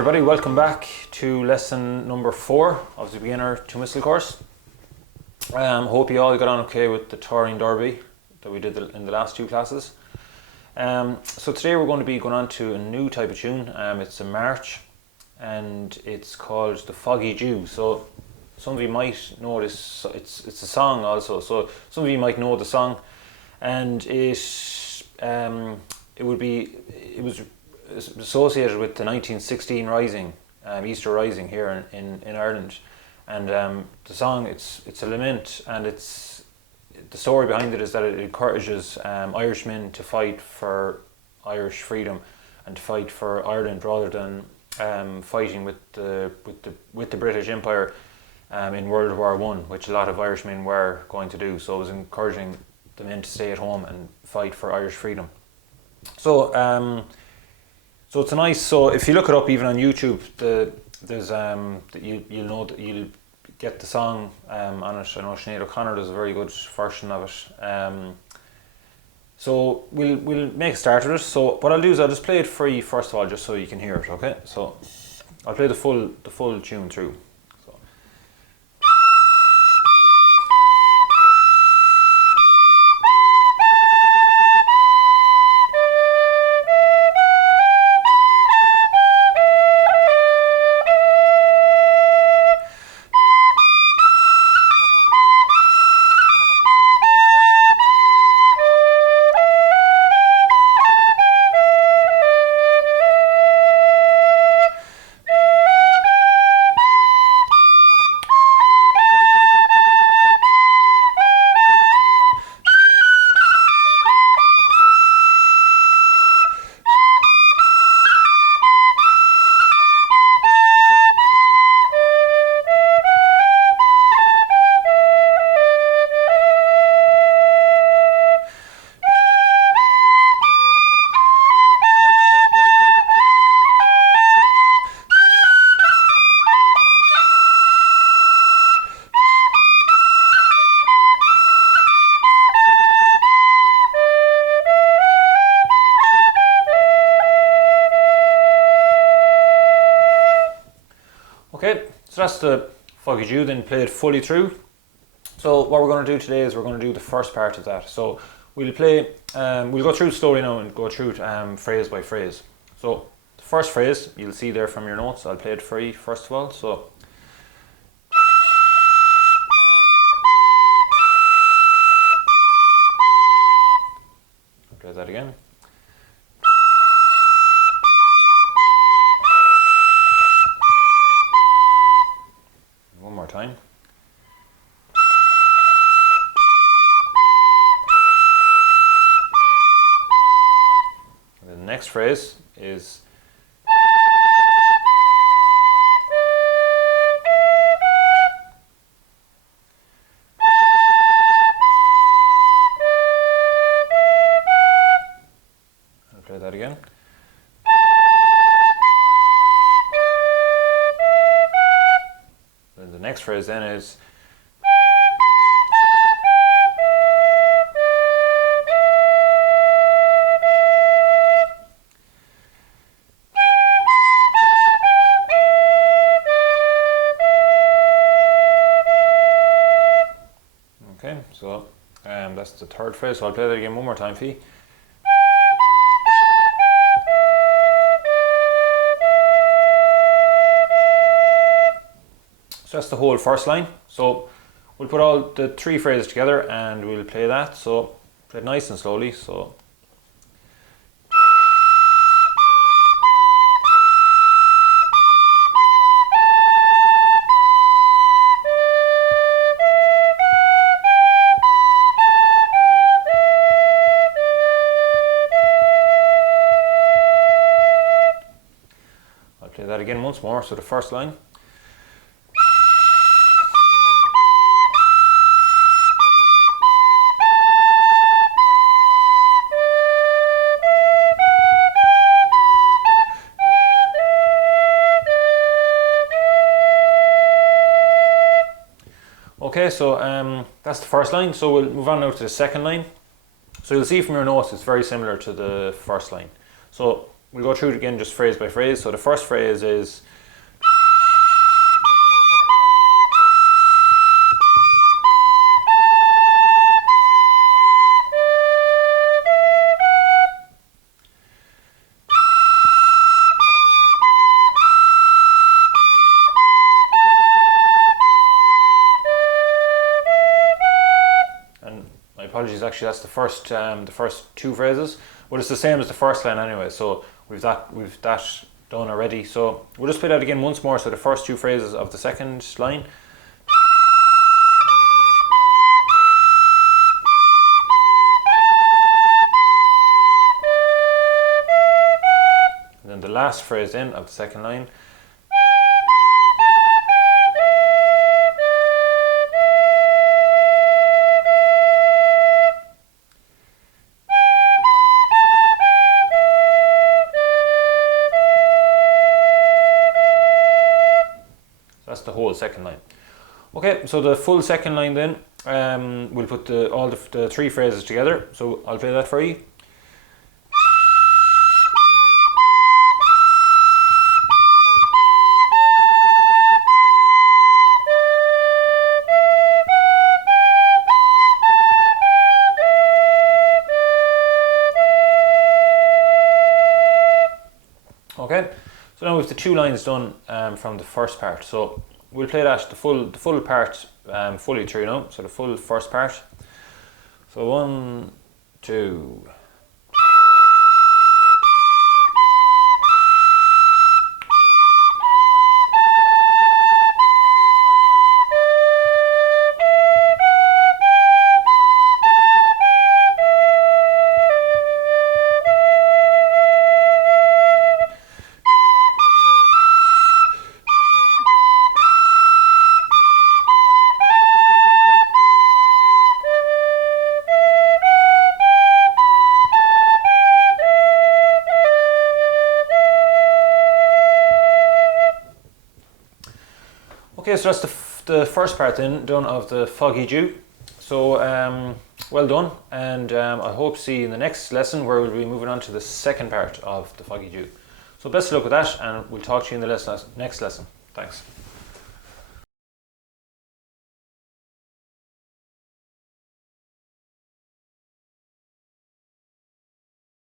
everybody, welcome back to lesson number 4 of the beginner to whistle course. Hope you all got on okay with the touring derby that we did in the last 2 classes. So today we're going to be going on to a new type of tune. It's a march and it's called the Foggy Dew. So some of you might know this, it's a song also, so some of you might know the song, and it was associated with the 1916 Rising, Easter Rising here in Ireland, and the song it's a lament, and the story behind it is that it encourages Irishmen to fight for Irish freedom and to fight for Ireland rather than fighting with the British Empire in World War I, which a lot of Irishmen were going to do. So it was encouraging the men to stay at home and fight for Irish freedom. So so it's a nice. So if you look it up even on YouTube, you'll know that you'll get the song on it. I know Sinead O'Connor does a very good version of it. So we'll make a start with it. So what I'll do is I'll just play it for you first of all, just so you can hear it. Okay. So I'll play the full tune through. Okay, so that's the Foggy Dew, then play it fully through. So what we're going to do today is we're going to do the first part of that. So we'll play, we'll go through slowly now and go through it phrase by phrase. So the first phrase, you'll see there from your notes, I'll play it for you first of all. So I'll play that again. One more time. And the next phrase is I'll play that again. The next phrase then is okay, so that's the third phrase, so I'll play that again one more time for you. So that's the whole first line. So we'll put all the 3 phrases together and we'll play that. So play it nice and slowly. So I'll play that again once more. So the first line. Okay, so that's the first line. So we'll move on now to the second line. So you'll see from your notes it's very similar to the first line. So we'll go through it again just phrase by phrase. So the first phrase is apologies, actually that's the first two phrases, but it's the same as the first line anyway, so we've that done already. So we'll just play that again once more. So the first two phrases of the second line. And then the last phrase in of the second line. That's the whole second line. Okay, so the full second line then, we'll put all the three phrases together. So I'll play that for you. Okay, so now we have the two lines done from the first part. So we'll play that the full part fully through now. So the full first part. So 1, 2. Okay, so that's the first part then done of the Foggy Dew. So well done, and I hope to see you in the next lesson where we'll be moving on to the second part of the Foggy Dew. So best of luck with that, and we'll talk to you in the next lesson. Thanks.